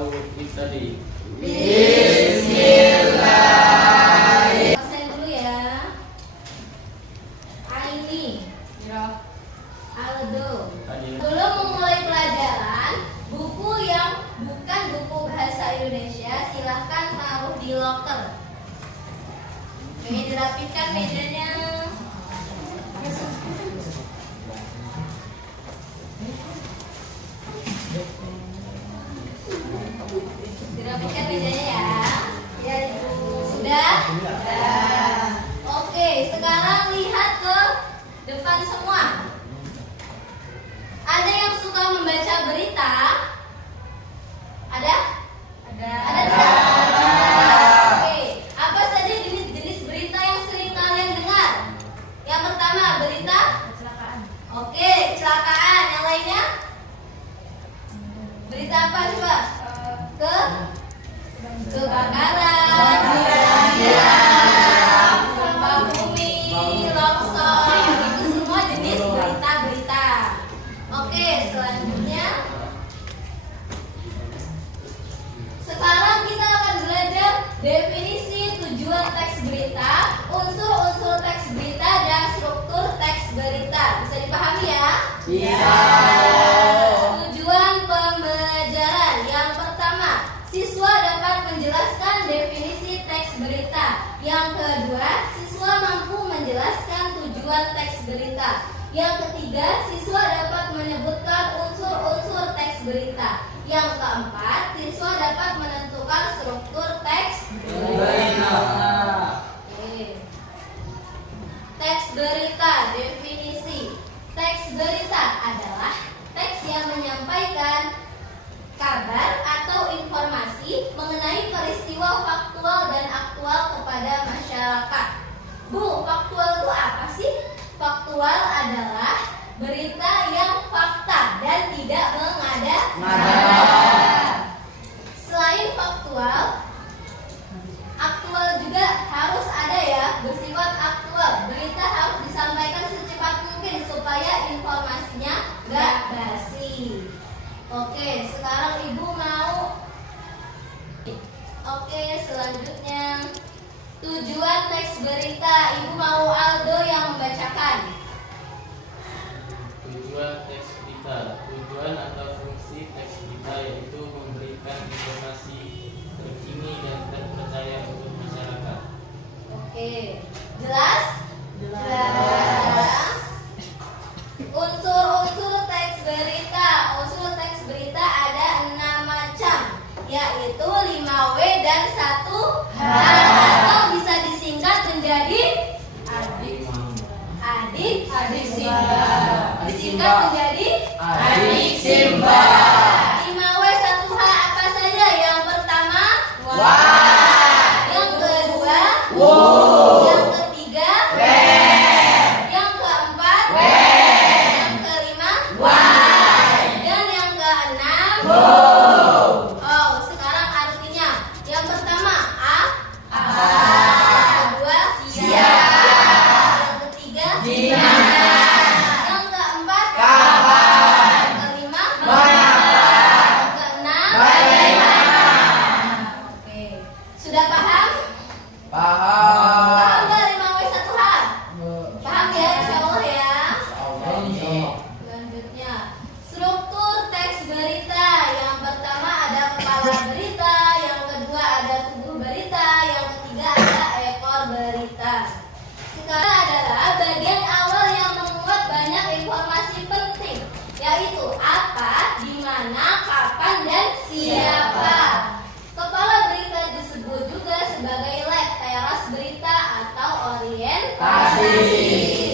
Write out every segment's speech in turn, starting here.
tahu tadi? Bismillah. Selesai dulu ya. Aini, Aldo. Sebelum memulai pelajaran, buku yang bukan buku bahasa Indonesia silahkan taruh di loker. Oke, dirapikan mejanya. Dirapikan mejanya ya. Ya, Ibu. Sudah? Sudah. Oke, sekarang lihat ke depan semua. Ada yang suka membaca berita? Ada? Ada tidak? Oke, apa saja jenis-jenis berita yang sering kalian dengar? Yang pertama, berita kecelakaan. Oke, kecelakaan. Yang lainnya? Berita apa coba? Kebakaran, gempa bumi, longsor, itu semua jenis berita-berita. Oke, selanjutnya sekarang kita akan belajar definisi tujuan teks berita, unsur-unsur teks berita, dan struktur teks berita. Bisa dipahami ya? Bisa. Tujuan pembelajaran yang pertama, siswa dapat menjelaskan definisi teks berita. Yang kedua, siswa mampu menjelaskan tujuan teks berita. Yang ketiga, siswa dapat menyebutkan unsur-unsur teks berita. Yang keempat, siswa dapat menentukan struktur teks berita. Oke. Teks berita, definisi. Teks berita adalah teks yang menyampaikan kabar atau informasi mengenai peristiwa faktual dan aktual kepada masyarakat. Bu, faktual itu apa sih? Faktual adalah berita yang fakta dan tidak mengada-ngada. Selain faktual, aktual juga harus ada ya, bersifat aktual. Berita harus disampaikan secepat mungkin supaya informasinya gak basi. Oke, sekarang Ibu mau. Oke, selanjutnya tujuan teks berita. Ibu mau Aldo yang membacakan. Tujuan teks berita. Tujuan atau fungsi teks berita yaitu memberikan informasi terkini dan terpercaya untuk masyarakat. Oke, jelas? Jelas. Unsur-unsur teks berita. Unsur teks berita ada 6 macam, yaitu 5W dan 1H, atau bisa disingkat menjadi adik Simba. Disingkat menjadi Adik Simba. 5W 1H apa saja? Yang pertama, yang kedua, yang ketiga, yang keempat, yang kelima, dan yang keenam. Oh, sekarang artinya. Yang pertama A, yang kedua yang ketiga yang keempat yang kelima yang keenam. Oke, sudah paham? Paham nggak 5W 1H? Paham ya, insya Allah ya. Selanjutnya, struktur teks berita. Yang pertama ada kepala berita, yang kedua ada tubuh berita, yang ketiga ada ekor berita. Sekarang adalah bagian awal yang memuat banyak informasi penting, yaitu apa, di mana, kapan, dan siapa. Kepala berita disebut juga sebagai teras berita atau orientasi.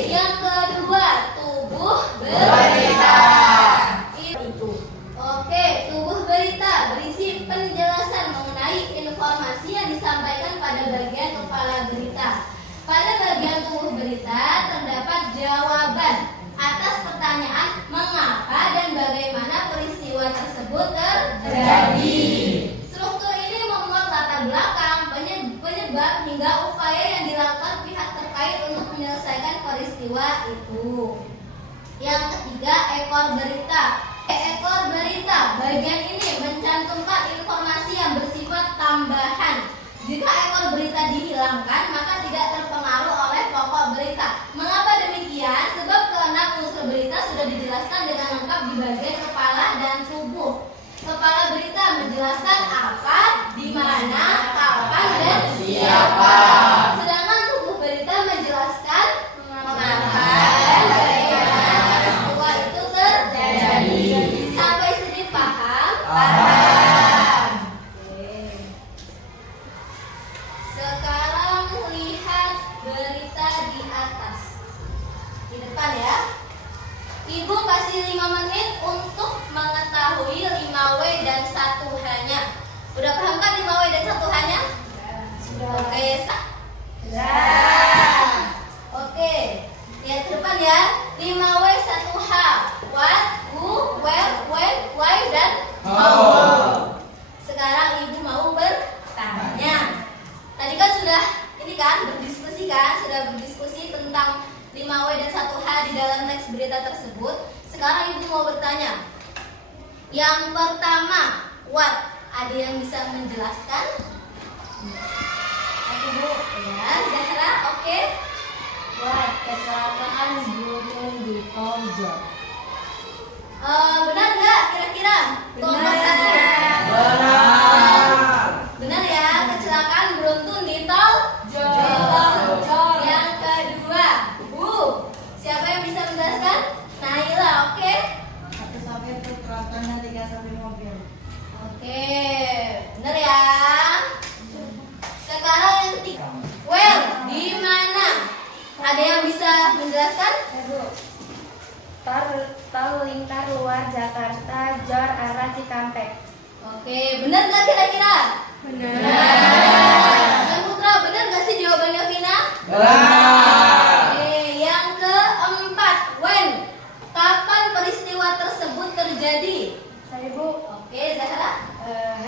Yang kedua, tubuh berita. Oke, tubuh berita berisi penjelasan mengenai informasi yang disampaikan pada bagian kepala berita. Pada bagian tubuh berita terdapat jawaban atas pertanyaan mengapa dan bagaimana peristiwa tersebut terjadi. Struktur ini memuat latar belakang, penyebab hingga upaya yang dilakukan pihak terkait untuk menyelesaikan peristiwa itu. Yang ketiga, ekor berita. Ekor berita bagian ini mencantumkan informasi dihilangkan, maka tidak terpengaruh oleh pokok berita. Mengapa demikian? Sebab keenam unsur berita sudah dijelaskan dengan lengkap di bagian kepala dan tubuh. Kepala berita menjelaskan apa, di mana, kapan, dan Siapa. Sedangkan tubuh berita menjelaskan mengapa dan bagaimana peristiwa itu terjadi. Sampai sini paham? Paham. Oke. Sekarang lihat berita di atas. Di depan ya. Ibu kasih 5 menit untuk mengetahui 5W dan 1H-nya. Udah paham kan 5W dan 1H-nya? Sudah. Oke, sudah. Oke. Lihat ke depan ya. 5W 1H. What, who, where, when, why, dan how. Sekarang ibu mau bertanya. Tadi kan sudah ini kan berdiskusi kan, sudah berdiskusi tentang 5W dan 1H di dalam teks berita tersebut. Sekarang ibu mau bertanya. Yang pertama, what? Ada yang bisa menjelaskan? Aku Bu. Ya, Zahra, oke. What? Kecelakaan gunung di Tol Jor. Benar nggak kira-kira? Kelompok satu. Benar. Benar ya, kecelakaan beruntun di tol Jor. Yang kedua, Bu, siapa yang bisa menjelaskan? Naila, oke? Satu sopir truk tronton dan 3 sopir mobil. Oke, benar ya. Sekarang yang ketiga, where, di mana? Ada yang bisa menjelaskan? Tol lingkar luar Jakarta Jor arah Cikampek. Oke, benar nggak kira-kira? Benar. Dan Putra, benar nggak sih jawabannya Vina? Benar. Oke, yang keempat, when? Kapan peristiwa tersebut terjadi? Saya Bu. Oke, Zahra.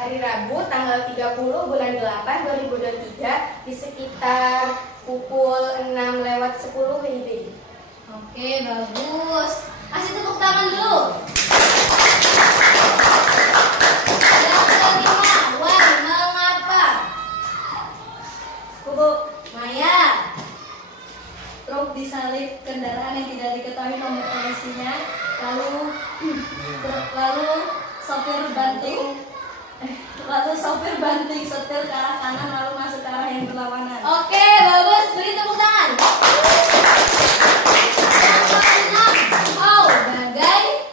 Hari Rabu tanggal 30 bulan 8 2023 di sekitar pukul 6:10 WIB. Oke, bagus. Kasih tepuk tangan dulu. Yang kelima, when? Mengapa? Bu, Maya. truk disalip kendaraan yang tidak diketahui nomor polisinya, sopir banting setir ke arah kanan lalu masuk ke arah yang berlawanan. Oke, bagus. Beri tepuk tangan. Yang keenam, how?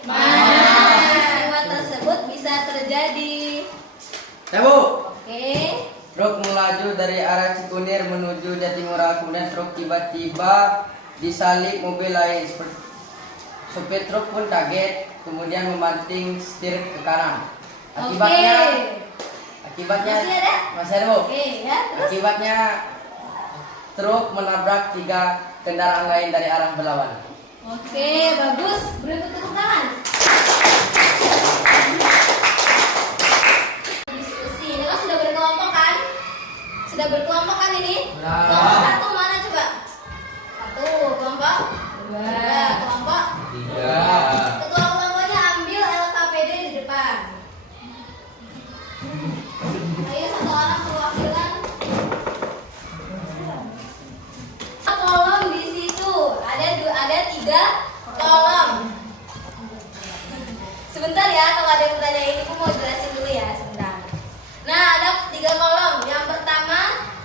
Bagaimana peristiwa tersebut bisa terjadi? Ya Bu, Oke. truk melaju dari arah Cikunir menuju Jatimura, kemudian truk tiba-tiba disalip mobil lain. Supir truk pun kaget, kemudian memanting setir ke kanan. Akibatnya Masih ada? masih ada Bu. Oke, ya. Terus? Akibatnya truk menabrak 3 kendaraan lain dari arah berlawanan. Oke, bagus. Beri tepuk tangan. Diskusi. Ini kan sudah berkelompok kan? Sudah berkelompok kan ini? Benar. Kelompok satu mana coba? Satu. Kelompok? Dua. Kelompok? 3. Ketua kelompoknya ambil LKPD di depan. Ayo satu orang perwakilan. Kolom di situ ada 3 kolom. Sebentar ya, kalau ada yang bertanya ini aku mau jelasin dulu ya sebentar. Nah, ada 3 kolom. Yang pertama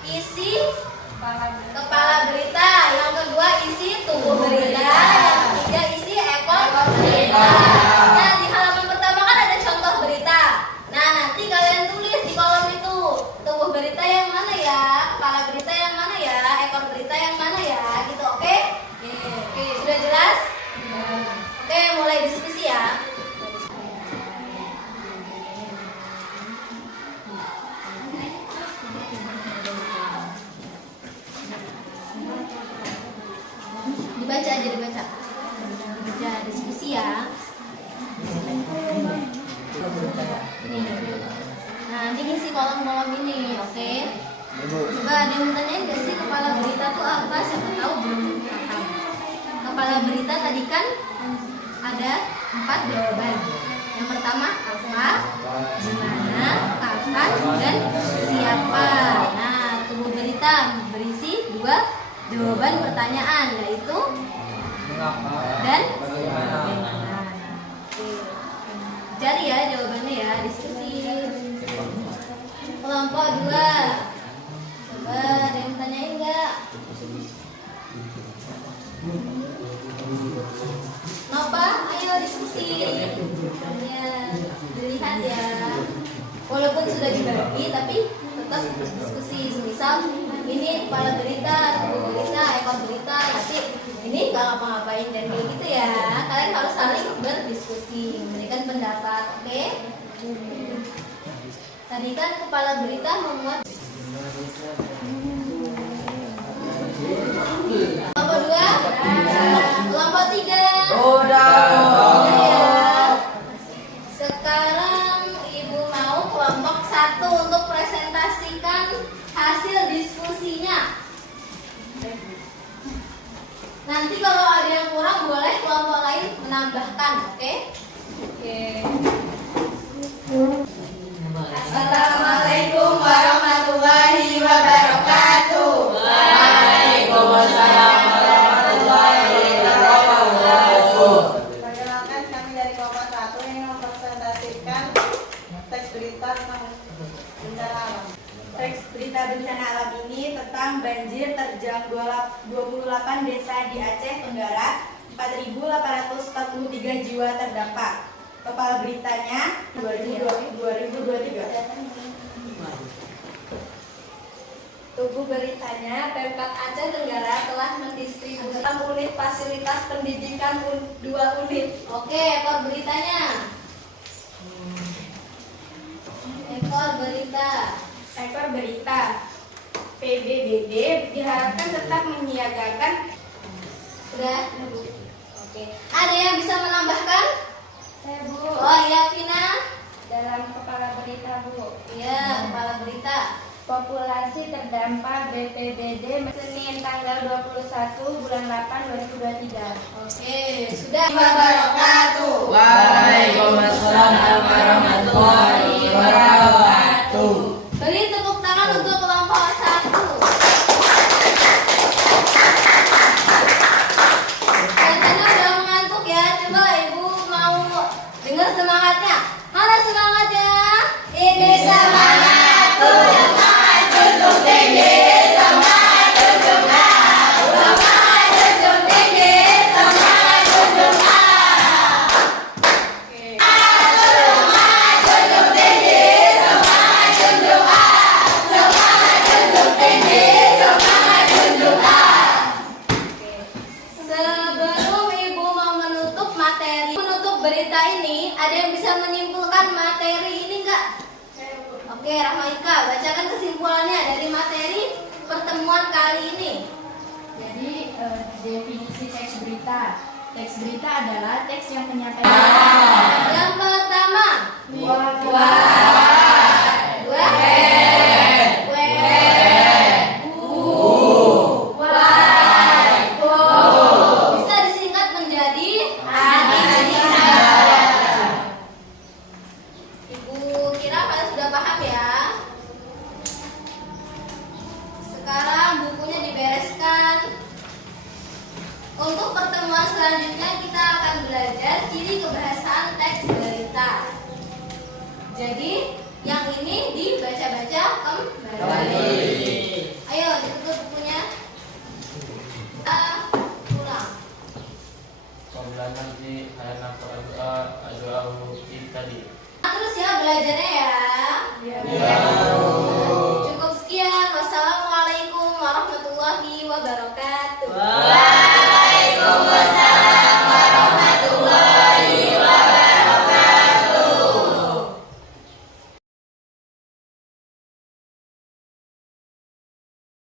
isi kepala berita, yang kedua isi tubuh berita, yang ketiga isi ekor berita. Nah, di halaman pertama kan ada contoh berita. Nah, nanti kalian tulis di kolom itu tubuh berita yang mana ya, kepala berita yang mana ya, ekor berita yang mana ya, gitu. Oke? Oke, sudah jelas? Oke, mulai diskusi ya. Dibaca aja, dibaca. Dibaca diskusi ya. Nih. Nah, nanti ngisi kolom-kolom ini, oke? Coba ada yang mau tanyain gak sih kepala berita tuh apa? Siapa tahu belum paham. Kepala berita tadi kan ada 4 jawaban. Yang pertama apa, di mana, kapan, dan siapa. Nah, tubuh berita jawaban pertanyaan, yaitu dan bagaimana. Cari ya jawabannya ya, diskusi. Kelompok 2. Coba ada yang tanyain enggak? Nova, ayo diskusi. Ya, dilihat ya. Walaupun sudah dibagi, tapi tetap diskusi. Misal ini kepala berita, tubuh berita, ekor berita, nanti ini nggak ngapa-ngapain dan kayak gitu ya. Kalian harus saling berdiskusi, memberikan pendapat, oke? Tadi kan kepala berita memuat. Kelompok 2, kelompok 3. Sekarang Ibu mau kelompok 1 untuk presentasikan hasil diskusinya. Nanti kalau ada yang kurang boleh kelompok lain menambahkan, oke? Oke. Assalamualaikum warahmatullahi wabarakatuh. Waalaikumsalam warahmatullahi wabarakatuh. Perkenalkan, kami dari kelompok 1 yang mempresentasikan teks berita tentang bencana alam. Teks berita bencana alam ini tentang banjir terjang 28 desa di Aceh Tenggara, 4.843 jiwa terdampak. Kepala beritanya 2023. Tubuh beritanya, Pemkab Aceh Tenggara telah mendistribusikan unit fasilitas pendidikan 2 unit. Oke, ekor beritanya. Ekor berita. Ekor berita, PBBD diharapkan tetap menyiagakan. Udah? Oke. Ada yang bisa menambahkan? Saya Bu, Oh iya, Vina. dalam kepala berita Bu, Iya, kepala berita. populasi terdampak BPBD Senin tanggal 21 bulan 8 2023. Oke, sudah. Wabarakatuh. Waalaikumsalam warahmatullahi wabarakatuh. Beri tepuk tangan untuk kelompok 1. Kelihatannya udah mengantuk ya. Coba Ibu mau dengar semangatnya. Mana semangatnya? Ini semangatku. Semangat junjung tinggi. Semangat junjung tinggi. Semangat junjung tinggi. Semangat junjung tinggi. Semangat junjung tinggi. Semangat junjung semangat junjung tinggi. Semangat junjung Sebelum Ibu mau menutup berita ini, ada yang bisa menyimpulkan materi ini enggak? Oke, Rahmaika, bacakan kesimpulannya dari materi pertemuan kali ini. Jadi definisi teks berita. Teks berita adalah teks yang menyampaikan. Yang pertama, dua. Bisa disingkat menjadi Ibu kira kalian sudah paham ya? Sekarang bukunya dibereskan. Untuk pertemuan selanjutnya kita akan belajar ciri kebahasaan teks berita. Jadi yang ini dibaca-baca kembali. Ayo ditutup bukunya. Pulang. Kemudian nanti saya nampak tadi. Terus ya belajarnya ya.